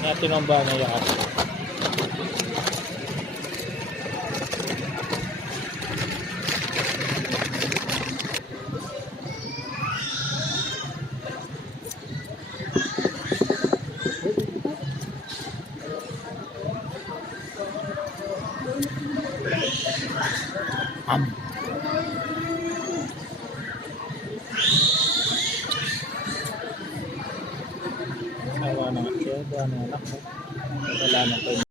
Kaya tinomba na yan. Awa naman siya, anak mo. Wala na kayo.